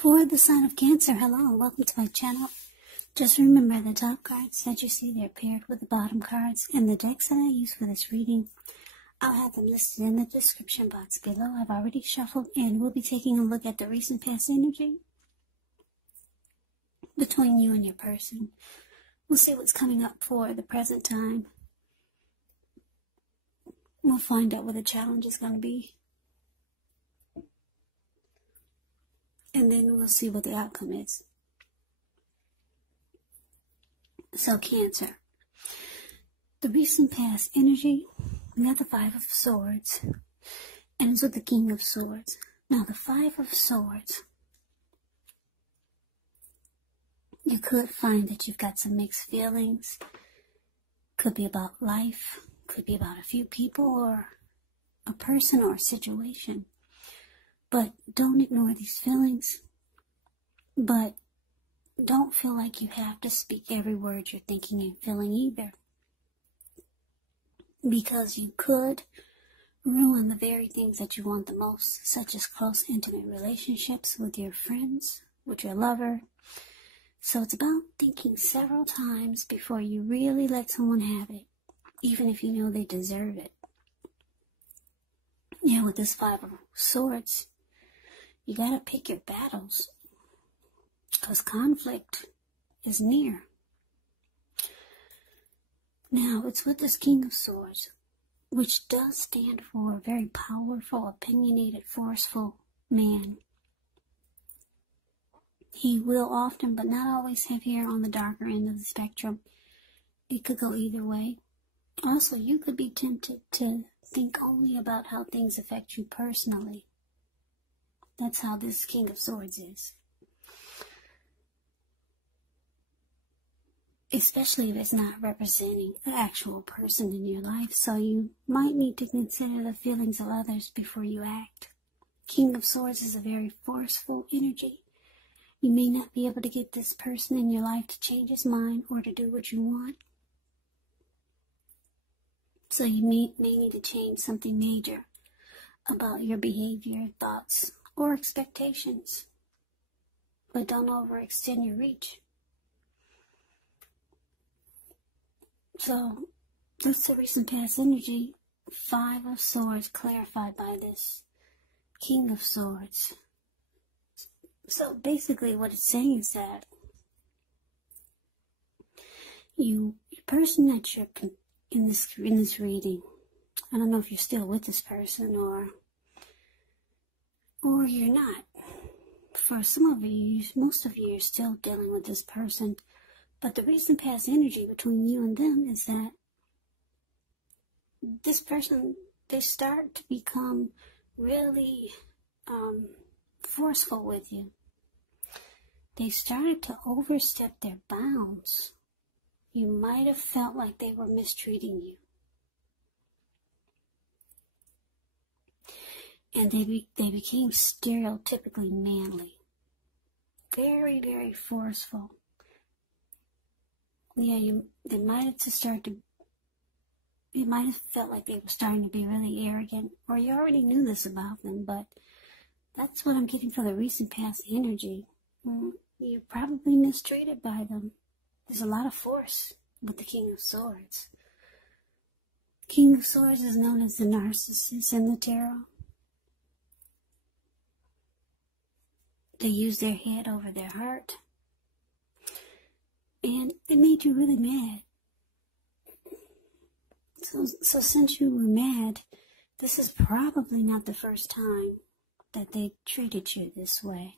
For the sign of Cancer, hello and welcome to my channel. Just remember the top cards that you see, they're paired with the bottom cards, and the decks that I use for this reading, I'll have them listed in the description box below. I've already shuffled and we'll be taking a look at the recent past energy between you and your person. We'll see what's coming up for the present time. We'll find out what the challenge is going to be. And then we'll see what the outcome is. So Cancer, the recent past energy, we got the Five of Swords, and it's with the King of Swords. Now the Five of Swords, you could find that you've got some mixed feelings. Could be about life, could be about a few people or a person or a situation. But don't ignore these feelings. But don't feel like you have to speak every word you're thinking and feeling either. Because you could ruin the very things that you want the most, such as close, intimate relationships with your friends, with your lover. So it's about thinking several times before you really let someone have it, even if you know they deserve it. Yeah, with this Five of Swords, you gotta pick your battles, because conflict is near. Now, it's with this King of Swords, which does stand for a very powerful, opinionated, forceful man. He will often, but not always, have hair on the darker end of the spectrum. It could go either way. Also, you could be tempted to think only about how things affect you personally. That's how this King of Swords is. Especially if it's not representing an actual person in your life. So you might need to consider the feelings of others before you act. King of Swords is a very forceful energy. You may not be able to get this person in your life to change his mind or to do what you want. So you may need to change something major about your behavior, thoughts, or expectations. But don't overextend your reach. So that's the recent past energy. Five of Swords clarified by this King of Swords. So basically what it's saying is that the person that you're in this reading, I don't know if you're still with this person or you're not. For some of you, most of you are still dealing with this person. But the recent past energy between you and them is that this person, they start to become really forceful with you. They started to overstep their bounds. You might have felt like they were mistreating you. And they became stereotypically manly. Very, very forceful. Yeah, they might have felt like they were starting to be really arrogant, or you already knew this about them, but that's what I'm getting for the recent past energy. You're probably mistreated by them. There's a lot of force with the King of Swords. King of Swords is known as the Narcissist in the tarot. They use their head over their heart. And it made you really mad. So since you were mad, this is probably not the first time that they treated you this way.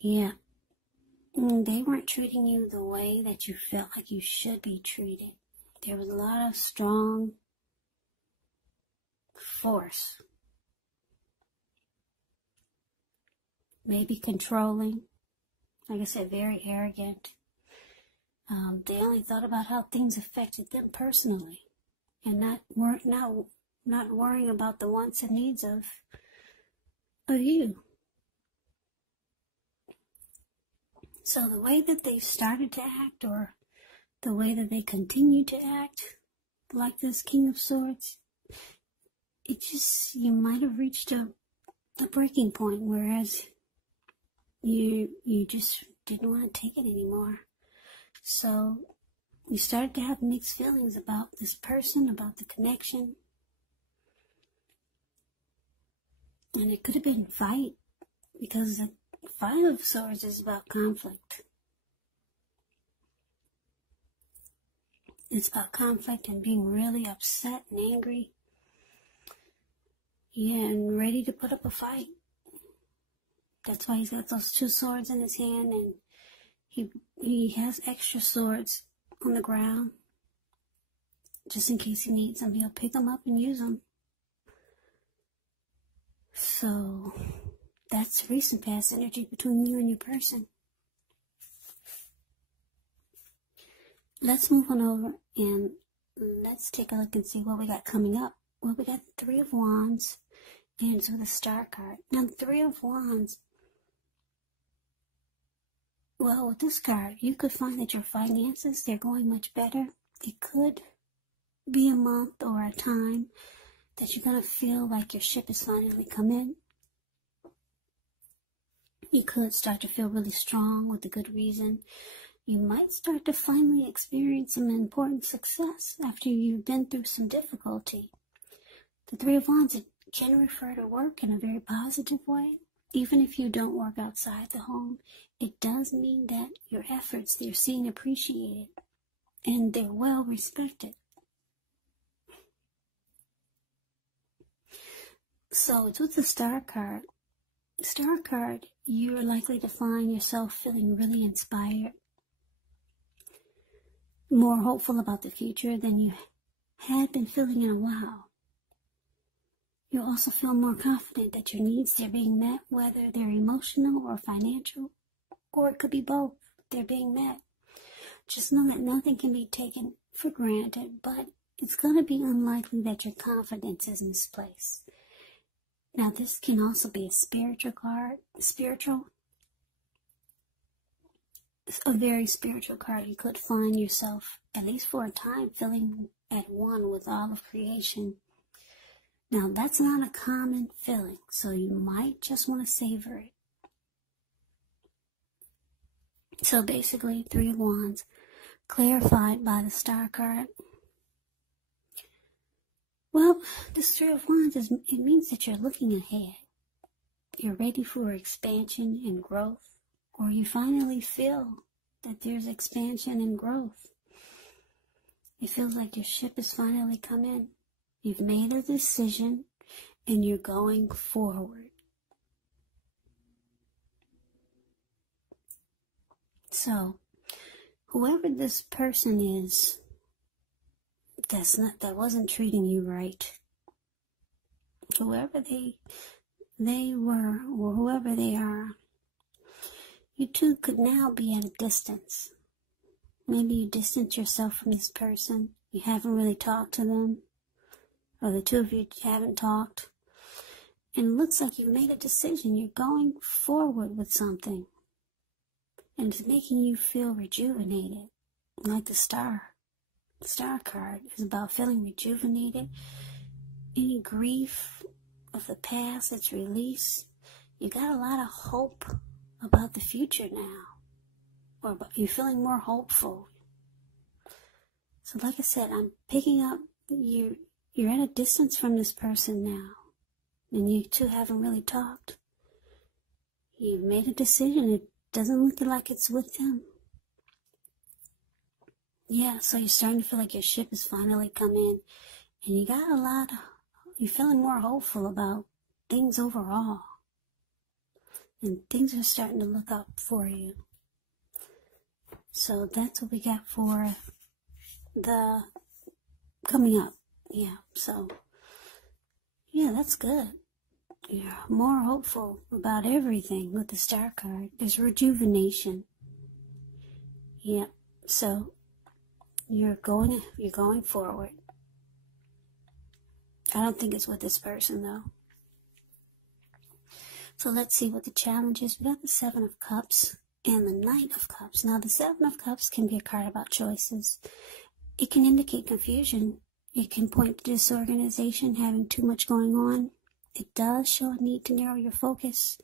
Yeah. They weren't treating you the way that you felt like you should be treated. There was a lot of strong force. Maybe controlling. Like I said, very arrogant. They only thought about how things affected them personally, and not worrying about the wants and needs of you. So the way that they started to act, or the way that they continue to act, like this King of Swords, it just, you might have reached a a breaking point, whereas you just didn't want to take it anymore. So you started to have mixed feelings about this person, about the connection. And it could have been fight, because the Five of Swords is about conflict. It's about conflict and being really upset and angry. Yeah, and ready to put up a fight. That's why he's got those 2 swords in his hand, and he has extra swords on the ground, just in case he needs them. He'll pick them up and use them. So that's recent past energy between you and your person. Let's move on over and let's take a look and see what we got coming up. Well, we got the 3 of Wands and so the Star card. Now, the 3 of Wands, well, with this card, you could find that your finances, they're going much better. It could be a month or a time that you're going to feel like your ship has finally come in. You could start to feel really strong with a good reason. You might start to finally experience some important success after you've been through some difficulty. The 3 of Wands, it can refer to work in a very positive way. Even if you don't work outside the home, it does mean that your efforts, they're seen appreciated and they're well respected. So it's with the Star card. Star card, you're likely to find yourself feeling really inspired, more hopeful about the future than you had been feeling in a while. You'll also feel more confident that your needs, they're being met, whether they're emotional or financial, or it could be both. They're being met. Just know that nothing can be taken for granted, but it's going to be unlikely that your confidence is misplaced. Now, this can also be a spiritual card. A very spiritual card. You could find yourself, at least for a time, feeling at one with all of creation. Now, that's not a common feeling, so you might just want to savor it. So basically, 3 of Wands, clarified by the Star card. Well, this 3 of Wands, it means that you're looking ahead. You're ready for expansion and growth, or you finally feel that there's expansion and growth. It feels like your ship has finally come in. You've made a decision and you're going forward. So, whoever this person is, that wasn't treating you right. Whoever they were, or whoever they are, you two could now be at a distance. Maybe you distance yourself from this person. You haven't really talked to them, or the two of you haven't talked. And it looks like you've made a decision. You're going forward with something. And it's making you feel rejuvenated, like the Star. The Star card is about feeling rejuvenated. Any grief of the past that's released. You got a lot of hope about the future now. Or you're feeling more hopeful. So like I said, I'm picking up, you're at a distance from this person now. And you two haven't really talked. You've made a decision. It doesn't look like it's with them. Yeah, so you're starting to feel like your ship has finally come in. And you got you're feeling more hopeful about things overall. And things are starting to look up for you. So that's what we got for the coming up. Yeah, so, yeah, that's good. You're more hopeful about everything with the Star card. There's rejuvenation. Yeah, so you're going forward. I don't think it's with this person, though. So let's see what the challenge is. We got the 7 of Cups and the Knight of Cups. Now, the 7 of Cups can be a card about choices. It can indicate confusion. It can point to disorganization, having too much going on. It does show a need to narrow your focus.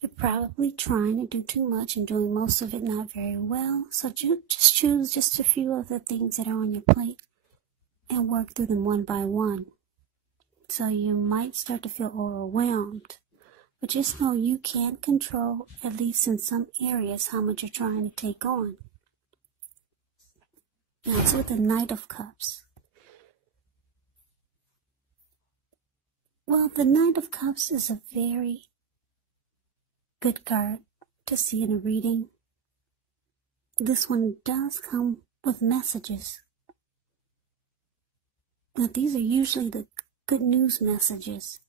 You're probably trying to do too much and doing most of it not very well. So just choose just a few of the things that are on your plate and work through them one by one. So you might start to feel overwhelmed. But just know you can't control, at least in some areas, how much you're trying to take on. Now it's with the Knight of Cups. Well, the Knight of Cups is a very good card to see in a reading. This one does come with messages. Now these are usually the good news messages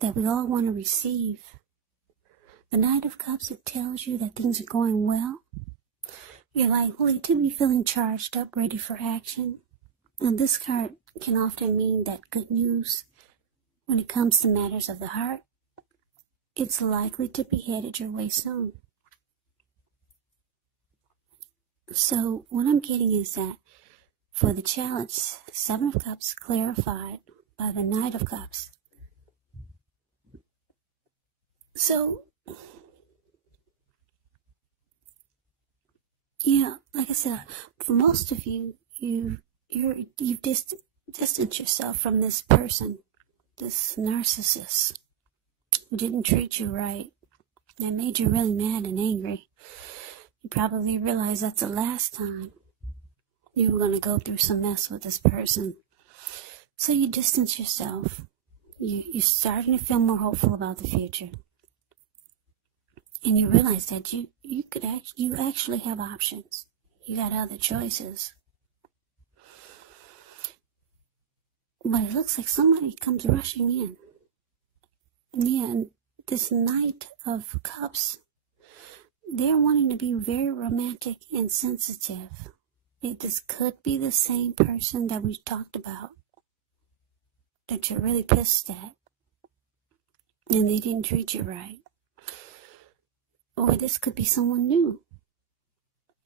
that we all want to receive. The Knight of Cups, it tells you that things are going well. You're likely to be feeling charged up, ready for action. And this card can often mean that good news, when it comes to matters of the heart, it's likely to be headed your way soon. So what I'm getting is that for the challenge, 7 of Cups clarified by the Knight of Cups. So, yeah, like I said, for most of you, you've distanced yourself from this person, this narcissist, who didn't treat you right, that made you really mad and angry. You probably realize that's the last time you were going to go through some mess with this person. So you distance yourself. You're starting to feel more hopeful about the future. And you realize that you actually have options. You got other choices. But it looks like somebody comes rushing in. Yeah, and this Knight of Cups, they're wanting to be very romantic and sensitive. This could be the same person that we talked about, that you're really pissed at, and they didn't treat you right. Or this could be someone new.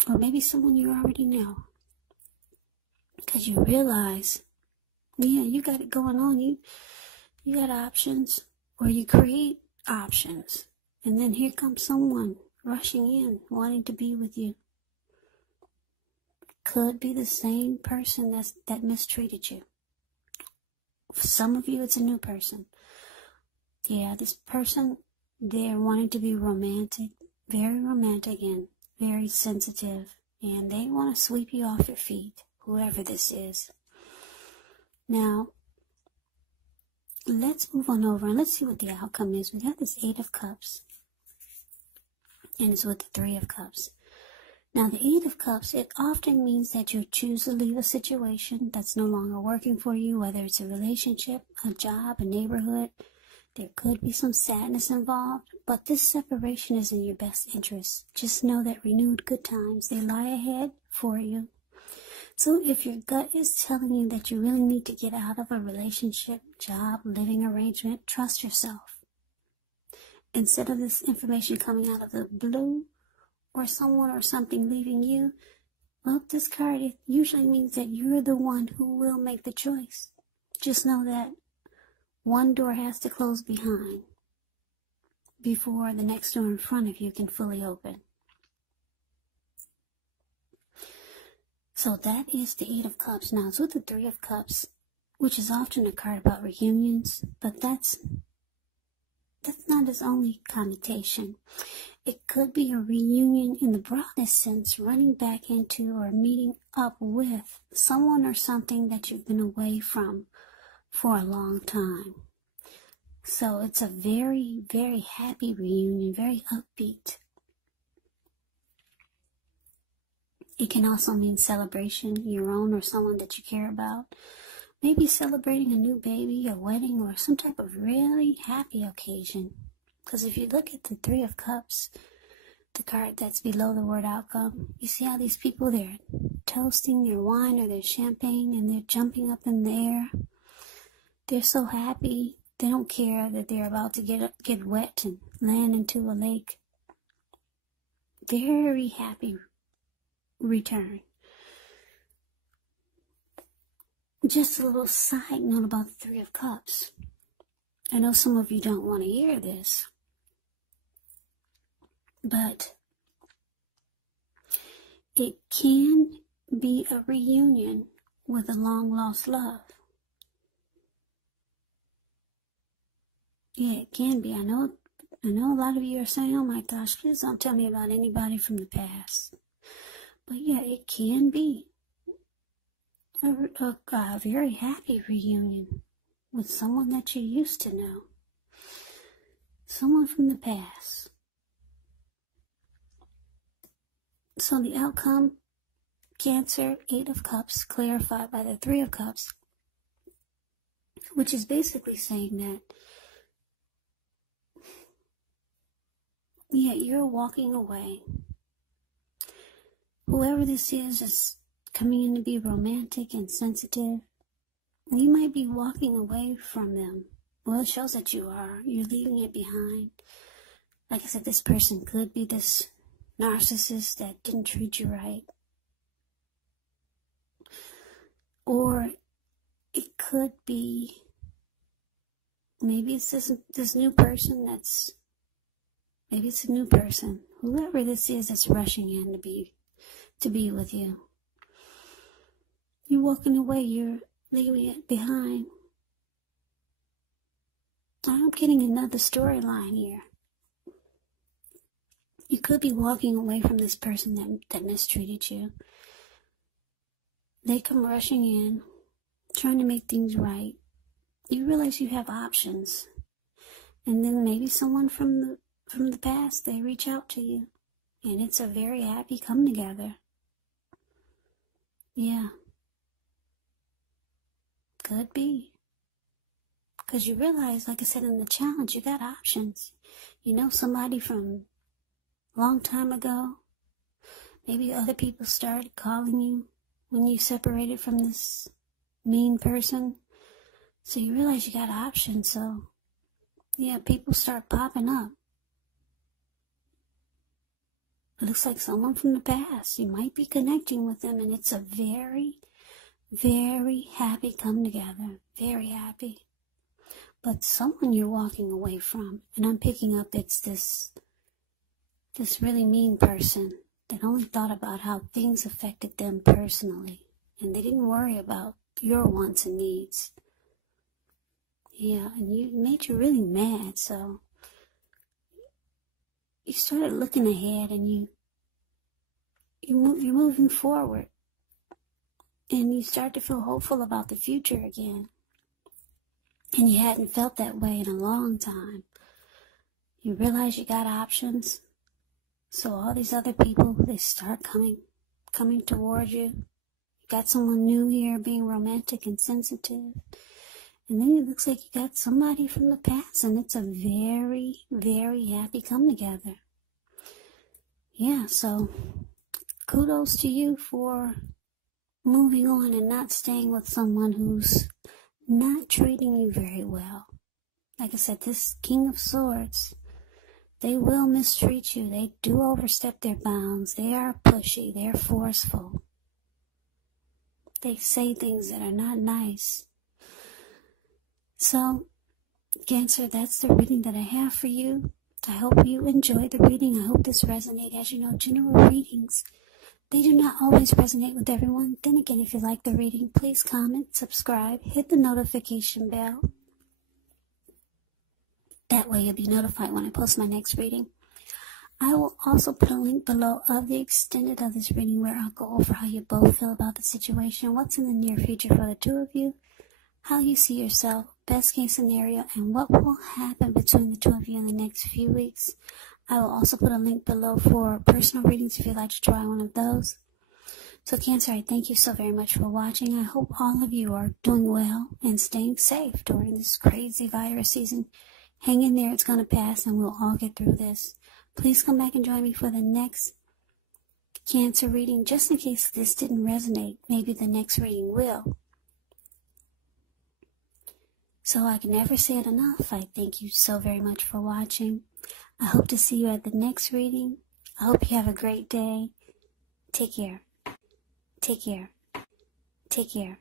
Or maybe someone you already know. Because you realize, yeah, you got it going on. You got options. Or you create options. And then here comes someone rushing in, wanting to be with you. Could be the same person that mistreated you. For some of you, it's a new person. Yeah, this person, they're wanting to be romantic, and very sensitive, and they want to sweep you off your feet, whoever this is. Now, let's move on over and let's see what the outcome is. We got this 8 of Cups, and it's with the 3 of Cups. Now, the 8 of Cups, it often means that you choose to leave a situation that's no longer working for you, whether it's a relationship, a job, a neighborhood. There could be some sadness involved, but this separation is in your best interest. Just know that renewed good times, they lie ahead for you. So if your gut is telling you that you really need to get out of a relationship, job, living arrangement, trust yourself. Instead of this information coming out of the blue, or someone or something leaving you, well, this card, it usually means that you're the one who will make the choice. Just know that one door has to close behind before the next door in front of you can fully open. So that is the 8 of Cups. Now, it's with the 3 of Cups, which is often a card about reunions, but that's not its only connotation. It could be a reunion in the broadest sense, running back into or meeting up with someone or something that you've been away from for a long time. So it's a very, very happy reunion, very upbeat. It can also mean celebration, your own or someone that you care about. Maybe celebrating a new baby, a wedding, or some type of really happy occasion. Because if you look at the 3 of Cups, the card that's below the word outcome, you see how these people, they're toasting their wine or their champagne and they're jumping up in the air. They're so happy. They don't care that they're about to get wet and land into a lake. Very happy return. Just a little side note about the 3 of Cups. I know some of you don't want to hear this, but it can be a reunion with a long-lost love. Yeah, it can be. I know a lot of you are saying, oh my gosh, please don't tell me about anybody from the past. But yeah, it can be a very happy reunion with someone that you used to know. Someone from the past. So the outcome, Cancer, 8 of Cups, clarified by the 3 of Cups, which is basically saying that, yeah, you're walking away. Whoever this is coming in to be romantic and sensitive. You might be walking away from them. Well, it shows that you are. You're leaving it behind. Like I said, this person could be this narcissist that didn't treat you right. Or it could be, maybe it's this new person maybe it's a new person. Whoever this is that's rushing in to be with you. You're walking away, you're leaving it behind. I'm getting another storyline here. You could be walking away from this person that mistreated you. They come rushing in, trying to make things right. You realize you have options. And then maybe someone from the past, they reach out to you. And it's a very happy come together. Yeah. Could be. Because you realize, like I said in the challenge, you got options. You know somebody from a long time ago. Maybe other people started calling you when you separated from this mean person. So you realize you got options. So, yeah, people start popping up. It looks like someone from the past. You might be connecting with them, and it's a very, very happy come together. Very happy. But someone you're walking away from, and I'm picking up it's this really mean person that only thought about how things affected them personally, and they didn't worry about your wants and needs. Yeah, and it made you really mad, so you started looking ahead, and you're moving forward, and you start to feel hopeful about the future again. And you hadn't felt that way in a long time. You realize you got options. So all these other people, they start coming toward you. You got someone new here being romantic and sensitive. And then it looks like you got somebody from the past, and it's a very, very happy come together. Yeah, so kudos to you for moving on and not staying with someone who's not treating you very well. Like I said, this King of Swords, they will mistreat you. They do overstep their bounds. They are pushy. They're forceful. They say things that are not nice. So, Cancer, that's the reading that I have for you. I hope you enjoyed the reading. I hope this resonated. As you know, general readings, they do not always resonate with everyone. Then again, if you like the reading, please comment, subscribe, hit the notification bell. That way you'll be notified when I post my next reading. I will also put a link below of the extended of this reading where I'll go over how you both feel about the situation, what's in the near future for the two of you, how you see yourself, best case scenario, and what will happen between the two of you in the next few weeks. I will also put a link below for personal readings if you'd like to try one of those. So Cancer, I thank you so very much for watching. I hope all of you are doing well and staying safe during this crazy virus season. Hang in there, it's going to pass, and we'll all get through this. Please come back and join me for the next Cancer reading, just in case this didn't resonate. Maybe the next reading will. So I can never say it enough. I thank you so very much for watching. I hope to see you at the next reading. I hope you have a great day. Take care. Take care. Take care.